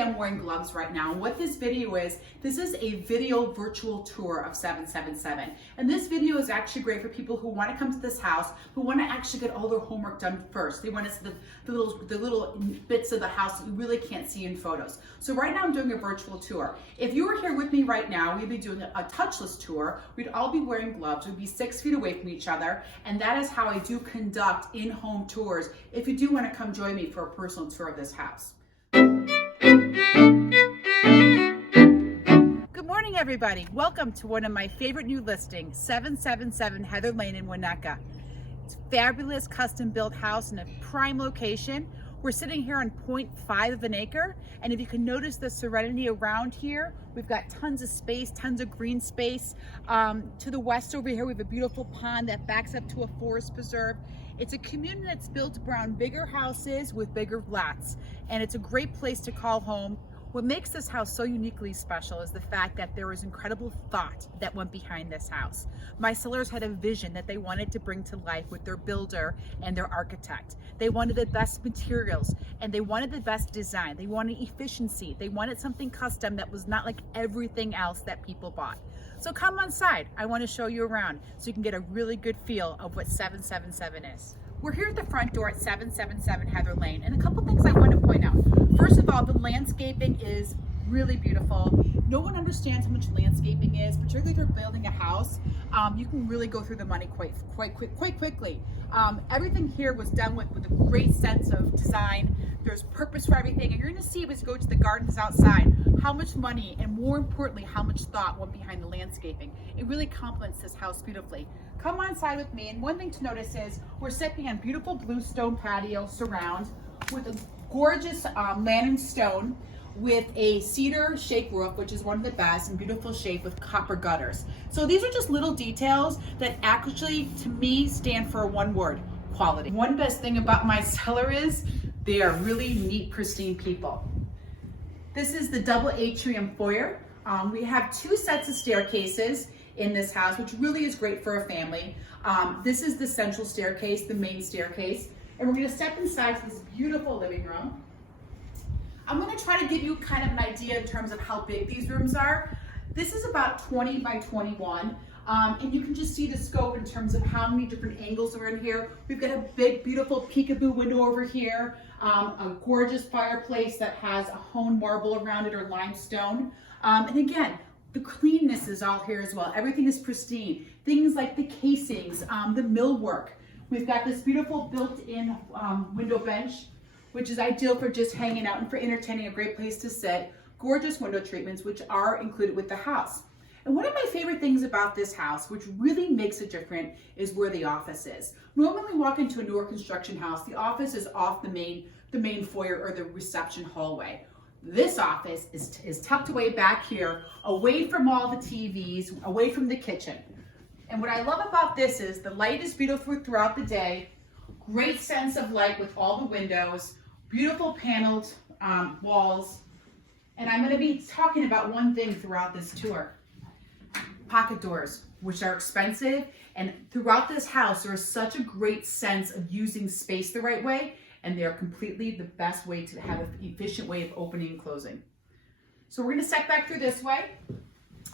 see I'm wearing gloves right now. And what this video is, this is a video virtual tour of 777. And this video is actually great for people who want to come to this house, who want to actually get all their homework done first. They want to see the little bits of the house that you really can't see in photos. So right now I'm doing a virtual tour. If you were here with me right now, we'd be doing a touchless tour. We'd all be wearing gloves. We'd be 6 feet away from each other. And that is how I do conduct in-home tours if you do want to come join me for a personal tour of this house. Good morning, everybody. Welcome to one of my favorite new listings, 777 Heather Lane in Winnetka. It's a fabulous custom-built house in a prime location. We're sitting here on 0.5 of an acre, and if you can notice the serenity around here, we've got tons of space, tons of green space. To the west over here, we have a beautiful pond that backs up to a forest preserve. It's a community that's built around bigger houses with bigger lots, and it's a great place to call home. What makes this house so uniquely special is the fact that there was incredible thought that went behind this house. My sellers had a vision that they wanted to bring to life with their builder and their architect. They wanted the best materials and they wanted the best design. They wanted efficiency. They wanted something custom that was not like everything else that people bought. So come on side. I want to show you around so you can get a really good feel of what 777 is. We're here at the front door at 777 Heather Lane, and a couple things I want to point out. First of all, the landscaping is really beautiful. No one understands how much landscaping is, particularly if you're building a house. You can really go through the money quite quickly. Everything here was done with a great sense of design. There's purpose for everything, and you're going to see as you go to the gardens outside how much money and more importantly how much thought went behind the landscaping. It really complements this house beautifully. Come on side with me, and one thing to notice is we're sitting on beautiful blue stone patio surround with a gorgeous lantern stone with a cedar shake roof, which is one of the best, and beautiful shape with copper gutters. So these are just little details that actually, to me, stand for one word: quality. One best thing about my seller is they are really neat, pristine people. This is the double atrium foyer. We have 2 sets of staircases in this house, which really is great for a family. This is the central staircase, the main staircase. And we're gonna step inside to this beautiful living room. I'm gonna try to give you kind of an idea in terms of how big these rooms are. This is about 20 by 21. And you can just see the scope in terms of how many different angles are in here. We've got a big, beautiful peekaboo window over here, a gorgeous fireplace that has a honed marble around it or limestone. And again, the cleanness is all here as well. Everything is pristine. Things like the casings, the millwork. We've got this beautiful built-in window bench, which is ideal for just hanging out and for entertaining, a great place to sit. Gorgeous window treatments, which are included with the house. And one of my favorite things about this house, which really makes it different, is where the office is. Normally when we walk into a newer construction house, the office is off the main foyer or the reception hallway. This office is tucked away back here, away from all the TVs, away from the kitchen. And what I love about this is the light is beautiful throughout the day, great sense of light with all the windows, beautiful paneled walls. And I'm going to be talking about one thing throughout this tour: pocket doors, which are expensive. And throughout this house, there is such a great sense of using space the right way, and they are completely the best way to have an efficient way of opening and closing. So we're going to step back through this way.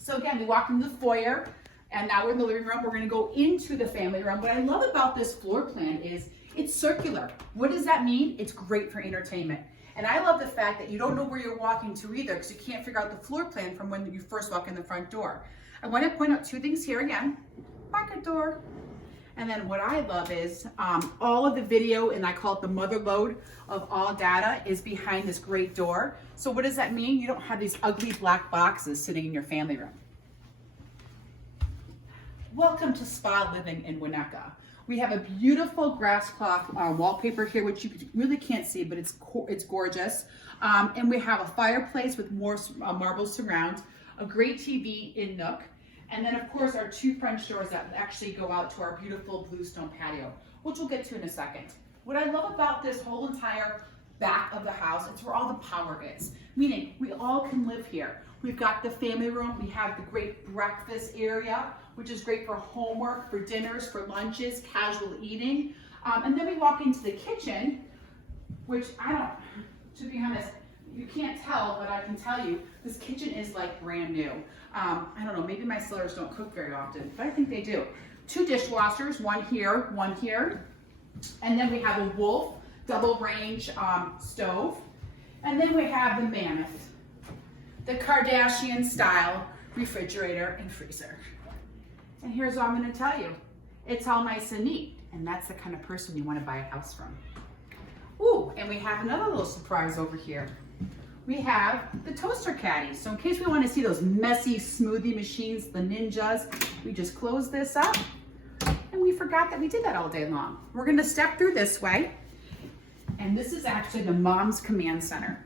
So again, we walk into the foyer, and now we're in the living room. We're going to go into the family room. What I love about this floor plan is it's circular. What does that mean? It's great for entertainment. And I love the fact that you don't know where you're walking to either, because you can't figure out the floor plan from when you first walk in the front door. I want to point out 2 things here again: pocket door. And then what I love is all of the video, and I call it the mother lode of all data, is behind this great door. So what does that mean? You don't have these ugly black boxes sitting in your family room. Welcome to Spa Living in Winnetka. We have a beautiful grass cloth wallpaper here, which you really can't see, but it's gorgeous. And we have a fireplace with more marble surround, a great TV in nook, and then of course our 2 French doors that actually go out to our beautiful bluestone patio, which we'll get to in a second. What I love about this whole entire back of the house, it's where all the power is, meaning we all can live here. We've got the family room, we have the great breakfast area, which is great for homework, for dinners, for lunches, casual eating. And then we walk into the kitchen, which to be honest, You can't tell, but I can tell you, this kitchen is like brand new. I don't know, maybe my sellers don't cook very often, but I think they do. 2 dishwashers, one here. And then we have a Wolf double range stove. And then we have the Mammoth, the Kardashian style refrigerator and freezer. And here's what I'm gonna tell you. It's all nice and neat, and that's the kind of person you wanna buy a house from. Ooh, and we have another little surprise over here. We have the toaster caddy. So in case we wanna see those messy smoothie machines, the Ninjas, we just close this up, and we forgot that we did that all day long. We're gonna step through this way, and this is actually the Mom's Command Center.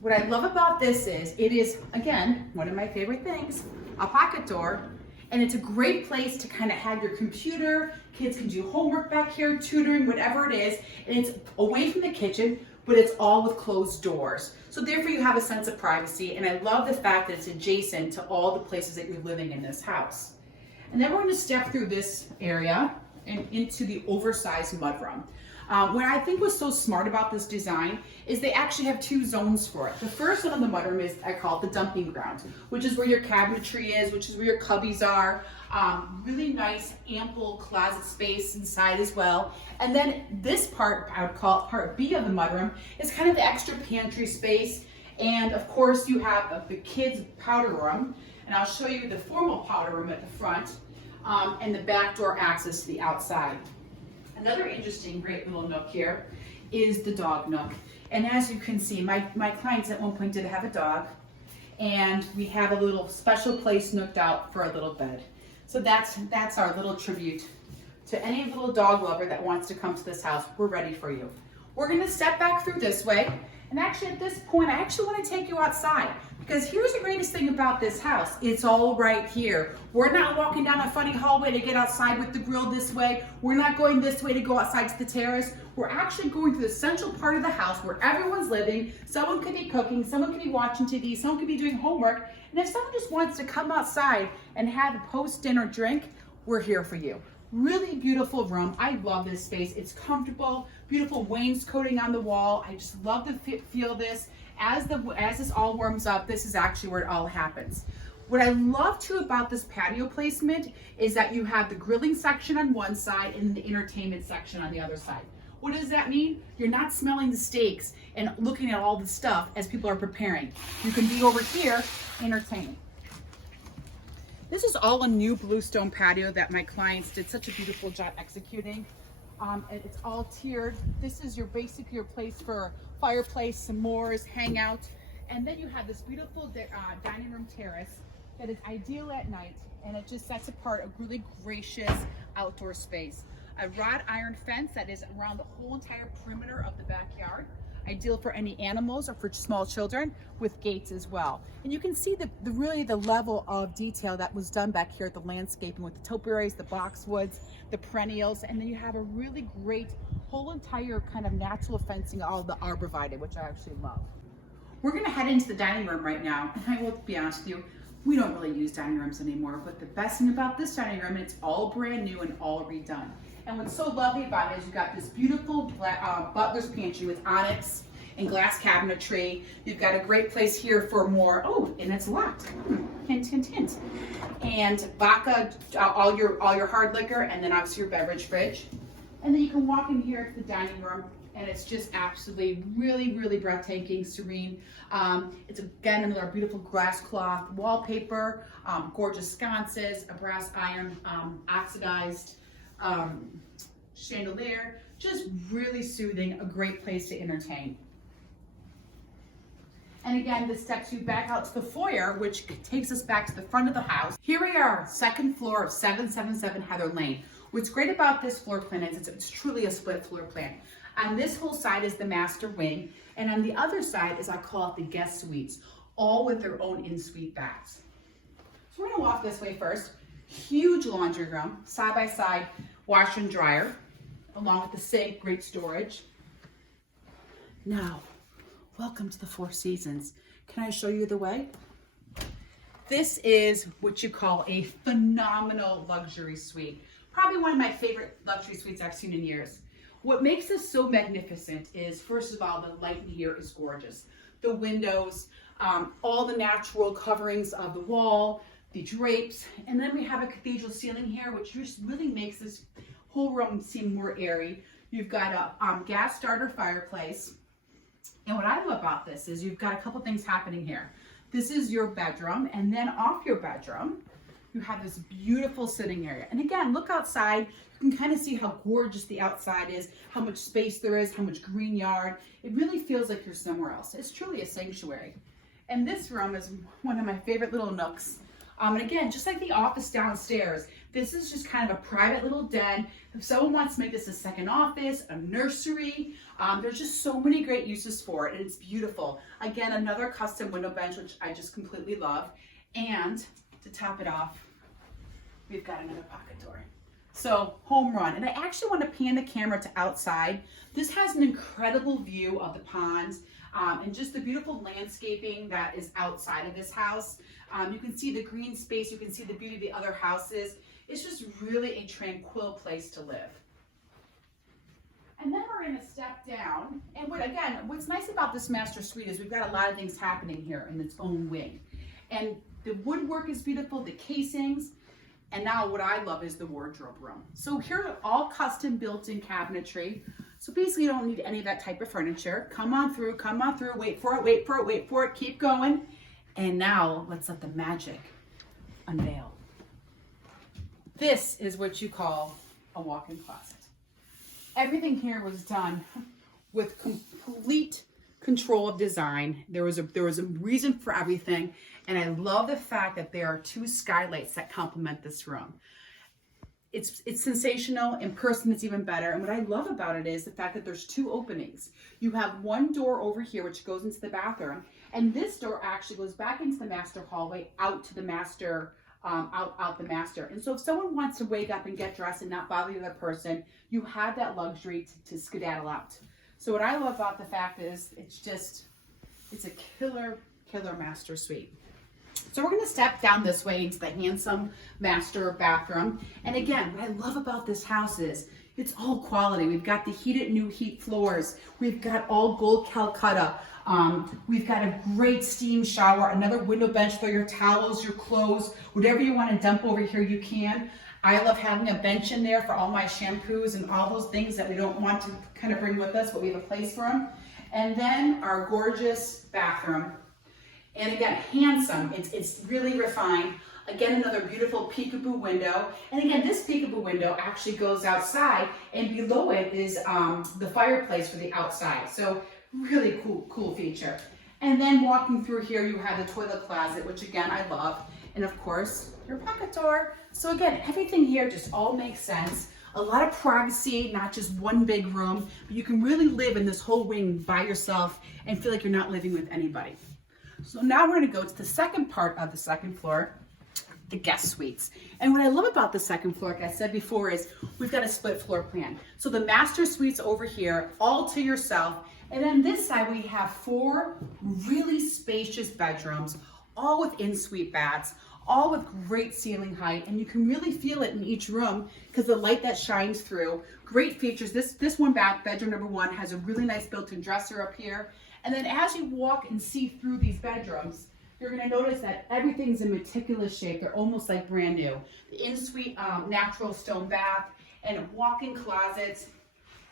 What I love about this is, it is, again, one of my favorite things, a pocket door, and it's a great place to kind of have your computer, kids can do homework back here, tutoring, whatever it is, and it's away from the kitchen, but it's all with closed doors. So therefore you have a sense of privacy, and I love the fact that it's adjacent to all the places that you're living in this house. And then we're gonna step through this area and into the oversized mudroom. What I think was so smart about this design is they actually have 2 zones for it. The first one on the mudroom is, I call it the dumping ground, which is where your cabinetry is, which is where your cubbies are. Really nice, ample closet space inside as well. And then this part, I would call it part B of the mudroom, is kind of the extra pantry space. And of course you have the kids' powder room, and I'll show you the formal powder room at the front, and the back door access to the outside. Another interesting, great little nook here is the dog nook. And as you can see, my clients at one point did have a dog, and we have a little special place nooked out for a little bed. So that's our little tribute to any little dog lover that wants to come to this house. We're ready for you. We're gonna step back through this way, and actually at this point, I actually wanna take you outside, because here's the greatest thing about this house. It's all right here. We're not walking down a funny hallway to get outside with the grill this way. We're not going this way to go outside to the terrace. We're actually going through the central part of the house where everyone's living. Someone could be cooking, someone could be watching TV, someone could be doing homework. And if someone just wants to come outside and have a post-dinner drink, we're here for you. Really beautiful room. I love this space. It's comfortable, beautiful wainscoting on the wall. I just love to feel this. As this all warms up, this is actually where it all happens. What I love too about this patio placement is that you have the grilling section on one side and the entertainment section on the other side. What does that mean? You're not smelling the steaks and looking at all the stuff as people are preparing. You can be over here entertaining. This is all a new bluestone patio that my clients did such a beautiful job executing. It's all tiered. This is basically your place for fireplace, s'mores, hangout. And then you have this beautiful dining room terrace that is ideal at night, and it just sets apart a really gracious outdoor space. A wrought iron fence that is around the whole entire perimeter of the backyard, ideal for any animals or for small children, with gates as well. And you can see really the level of detail that was done back here at the landscaping with the topiaries, the boxwoods, the perennials, and then you have a really great whole entire kind of natural fencing, all the arborvitae, which I actually love. We're gonna head into the dining room right now, and I will be honest with you, we don't really use dining rooms anymore, but the best thing about this dining room, it's all brand new and all redone. And what's so lovely about it is you've got this beautiful butler's pantry with onyx and glass cabinetry. You've got a great place here for more, oh, and it's locked. Hint, hint, hint. And vodka, all your hard liquor, and then obviously your beverage fridge. And then you can walk in here to the dining room, and it's just absolutely really breathtaking, serene. It's again another beautiful grass cloth wallpaper, gorgeous sconces, a brass iron oxidized chandelier, just really soothing, a great place to entertain. And again, this steps you back out to the foyer, which takes us back to the front of the house. Here we are, second floor of 777 Heather Lane. What's great about this floor plan is it's truly a split floor plan. On this whole side is the master wing, and on the other side is, I call it the guest suites, all with their own in-suite baths. So we're gonna walk this way first. Huge laundry room, side-by-side washer and dryer, along with the sink, great storage. Now, welcome to the Four Seasons. Can I show you the way? This is what you call a phenomenal luxury suite. Probably one of my favorite luxury suites I've seen in years. What makes this so magnificent is, first of all, the light in here is gorgeous. The windows, all the natural coverings of the wall, the drapes, and then we have a cathedral ceiling here, which just really makes this whole room seem more airy. You've got a gas starter fireplace. And what I love about this is you've got a couple things happening here. This is your bedroom, and then off your bedroom, you have this beautiful sitting area. And again, look outside. You can kind of see how gorgeous the outside is, how much space there is, how much green yard. It really feels like you're somewhere else. It's truly a sanctuary. And this room is one of my favorite little nooks. And again, just like the office downstairs, this is just kind of a private little den. If someone wants to make this a second office, a nursery, there's just so many great uses for it, and it's beautiful. Again, another custom window bench, which I just completely love. And to top it off, we've got another pocket door. So home run. And I actually want to pan the camera to outside. This has an incredible view of the ponds and just the beautiful landscaping that is outside of this house. You can see the green space. You can see the beauty of the other houses. It's just really a tranquil place to live. And then we're going to step down. And what's nice about this master suite is we've got a lot of things happening here in its own wing. And the woodwork is beautiful, the casings. And now what I love is the wardrobe room. So here are all custom built-in cabinetry. So basically you don't need any of that type of furniture. Come on through, wait for it, keep going. And now let's let the magic unveil. This is what you call a walk-in closet. Everything here was done with complete control of design. There was a reason for everything. And I love the fact that there are two skylights that complement this room. It's sensational. In person, it's even better. And what I love about it is the fact that there's two openings. You have one door over here, which goes into the bathroom. And this door actually goes back into the master hallway, out to the master, out the master. And so if someone wants to wake up and get dressed and not bother the other person, you have that luxury to skedaddle out. So what I love about the fact is it's a killer master suite. So we're going to step down this way into the handsome master bathroom. And again, what I love about this house is it's all quality. We've got the new heat floors. We've got all gold Calcutta. We've got a great steam shower, another window bench for your towels, your clothes, whatever you want to dump over here, you can. I love having a bench in there for all my shampoos and all those things that we don't want to kind of bring with us, but we have a place for them. And then our gorgeous bathroom. And again, handsome, it's really refined. Again, another beautiful peekaboo window. And again, this peekaboo window actually goes outside, and below it is the fireplace for the outside. So really cool feature. And then walking through here, you have the toilet closet, which again, I love. And of course, your pocket door. So again, everything here just all makes sense. A lot of privacy, not just one big room, but you can really live in this whole wing by yourself and feel like you're not living with anybody. So now we're going to go to the second part of the second floor, the guest suites. And what I love about the second floor, like I said before, is we've got a split floor plan. So the master suites over here, all to yourself. And then this side, we have 4 really spacious bedrooms, all with in-suite baths, all with great ceiling height. And you can really feel it in each room because the light that shines through. Great features. This one bedroom number 1 has a really nice built-in dresser up here. And then as you walk and see through these bedrooms, you're going to notice that everything's in meticulous shape. They're almost like brand new. The in-suite natural stone bath and walk-in closets.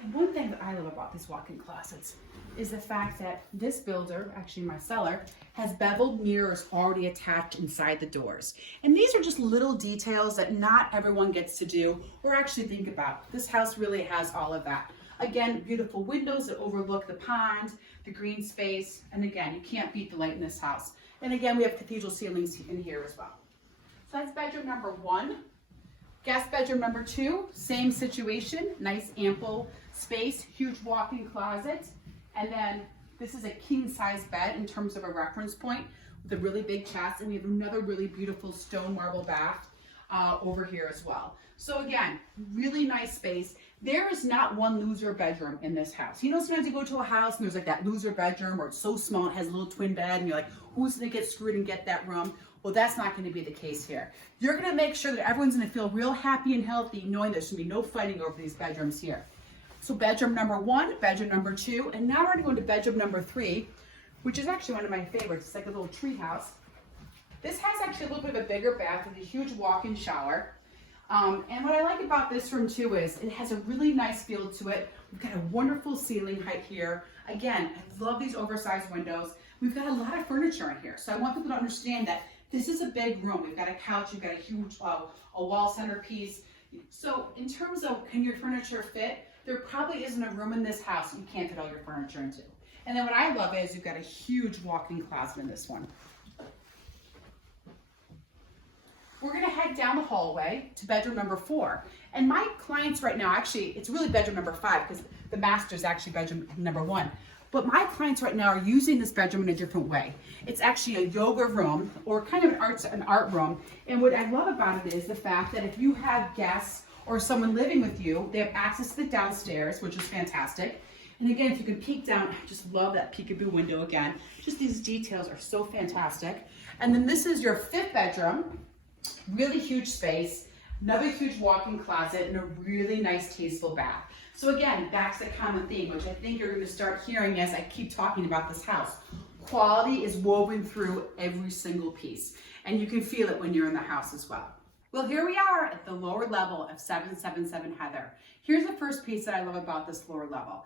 And one thing that I love about these walk-in closets is the fact that this builder, actually my seller, has beveled mirrors already attached inside the doors. And these are just little details that not everyone gets to do or actually think about. This house really has all of that. Again, beautiful windows that overlook the pond, the green space, and again, you can't beat the light in this house. And again, we have cathedral ceilings in here as well. So that's bedroom number 1. Guest bedroom number 2, same situation, nice ample space, huge walk-in closet. And then this is a king-size bed in terms of a reference point with a really big chest, and we have another really beautiful stone marble bath over here as well. So again, really nice space. There is not one loser bedroom in this house. You know, sometimes you go to a house and there's like that loser bedroom, or it's so small it has a little twin bed, and you're like, who's gonna get screwed and get that room? Well, that's not gonna be the case here. You're gonna make sure that everyone's gonna feel real happy and healthy, knowing there's gonna be no fighting over these bedrooms here. So bedroom number 1, bedroom number 2, and now we're gonna go into bedroom number 3, which is actually one of my favorites. It's like a little tree house. This has actually a little bit of a bigger bath with a huge walk-in shower. And what I like about this room too is it has a really nice feel to it. We've got a wonderful ceiling height here. Again, I love these oversized windows. We've got a lot of furniture in here. So I want people to understand that this is a big room. We've got a couch, you've got a huge a wall centerpiece. So in terms of can your furniture fit, there probably isn't a room in this house that you can't fit all your furniture into. And then what I love is you've got a huge walk-in closet in this one. We're gonna head down the hallway to bedroom number 4. And my clients right now, actually, it's really bedroom number 5 because the master is actually bedroom number 1. But my clients right now are using this bedroom in a different way. It's actually a yoga room or kind of an art room. And what I love about it is the fact that if you have guests or someone living with you, they have access to the downstairs, which is fantastic. And again, if you can peek down, I just love that peekaboo window again. Just these details are so fantastic. And then this is your 5th bedroom. Really huge space, another huge walk-in closet, and a really nice tasteful bath. So again, that's the common theme, which I think you're going to start hearing as I keep talking about this house. Quality is woven through every single piece, and you can feel it when you're in the house as well. Well, here we are at the lower level of 777 Heather. Here's the first piece that I love about this lower level.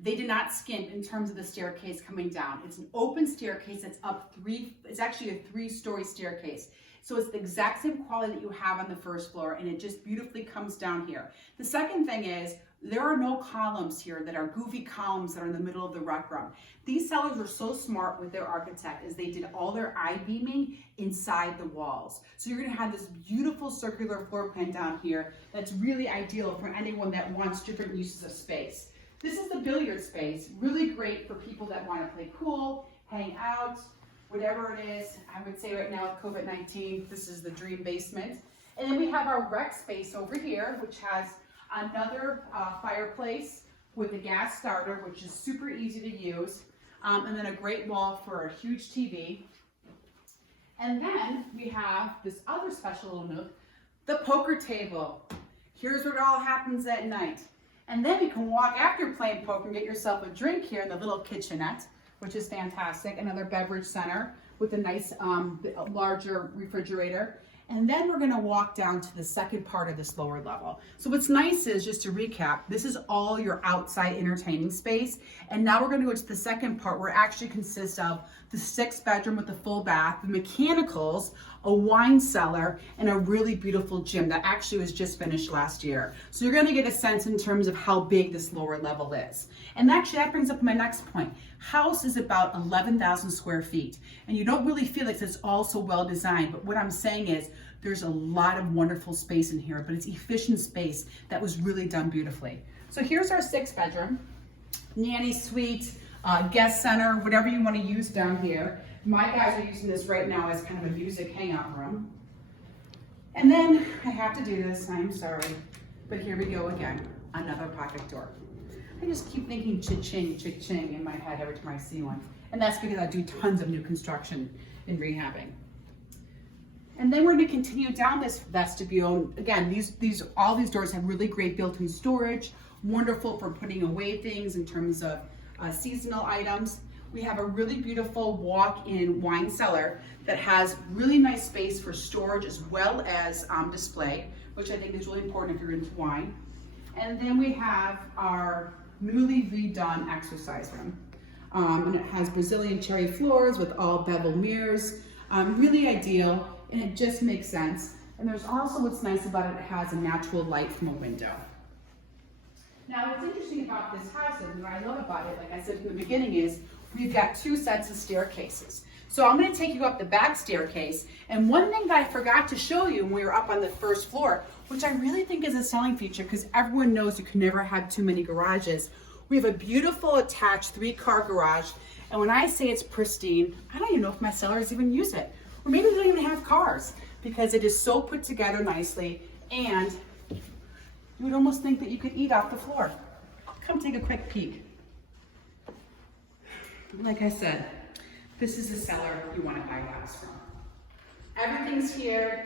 They did not skimp in terms of the staircase coming down. It's an open staircase that's up 3, it's actually a 3-story staircase. So it's the exact same quality that you have on the first floor, and it just beautifully comes down here. The second thing is, there are no columns here that are goofy columns that are in the middle of the rec room. These sellers were so smart with their architect as they did all their I-beaming inside the walls. So you're gonna have this beautiful circular floor plan down here that's really ideal for anyone that wants different uses of space. This is the billiard space, really great for people that wanna play pool, hang out, whatever it is. I would say right now with COVID-19, this is the dream basement. And then we have our rec space over here, which has another fireplace with a gas starter, which is super easy to use. And then a great wall for a huge TV. And then we have this other special little nook, the poker table. Here's where it all happens at night. And then you can walk after playing poker and get yourself a drink here in the little kitchenette, which is fantastic. Another beverage center with a nice larger refrigerator. And then we're gonna walk down to the second part of this lower level. So what's nice is, just to recap, this is all your outside entertaining space. And now we're gonna go to the second part where it actually consists of the 6th bedroom with the full bath, the mechanicals, a wine cellar, and a really beautiful gym that actually was just finished last year. So you're gonna get a sense in terms of how big this lower level is. And actually that brings up my next point. House is about 11,000 square feet. And you don't really feel like it's all so well designed, but what I'm saying is there's a lot of wonderful space in here, but it's efficient space that was really done beautifully. So here's our 6th bedroom, nanny suite, guest center, whatever you want to use down here. My guys are using this right now as kind of a music hangout room. And then I have to do this, I'm sorry, but here we go again, another pocket door. I just keep thinking cha-ching, cha-ching in my head every time I see one. And that's because I do tons of new construction and rehabbing. And then we're going to continue down this vestibule. Again, all these doors have really great built-in storage, wonderful for putting away things in terms of seasonal items. We have a really beautiful walk-in wine cellar that has really nice space for storage as well as display, which I think is really important if you're into wine. And then we have our newly redone exercise room. And it has Brazilian cherry floors with all bevel mirrors, really ideal. And it just makes sense. And there's also, what's nice about it, it has a natural light from a window. Now, what's interesting about this house and what I love about it, like I said from the beginning, is we've got 2 sets of staircases. So I'm going to take you up the back staircase. And one thing that I forgot to show you when we were up on the 1st floor, which I really think is a selling feature because everyone knows you can never have too many garages. We have a beautiful attached 3-car garage. And when I say it's pristine, I don't even know if my sellers even use it. Or maybe they don't even have cars because it is so put together nicely, and you would almost think that you could eat off the floor. Come take a quick peek. Like I said, this is the cellar you want to buy a house from. Everything's here,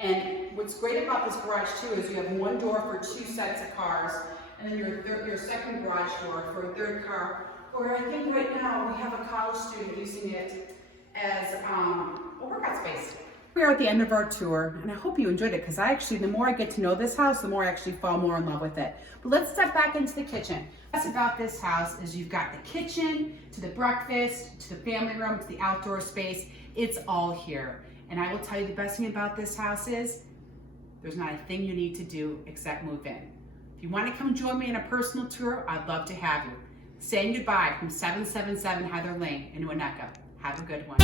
and what's great about this garage too is you have 1 door for 2 sets of cars, and then your second garage door for a third car, or I think right now we have a college student using it as a workout space. We are at the end of our tour, and I hope you enjoyed it, because the more I get to know this house, the more I actually fall more in love with it. But let's step back into the kitchen. What's about this house is you've got the kitchen, to the breakfast, to the family room, to the outdoor space. It's all here. And I will tell you the best thing about this house is there's not a thing you need to do except move in. If you want to come join me in a personal tour, I'd love to have you. Saying goodbye from 777 Heather Lane in Winnetka. Have a good one.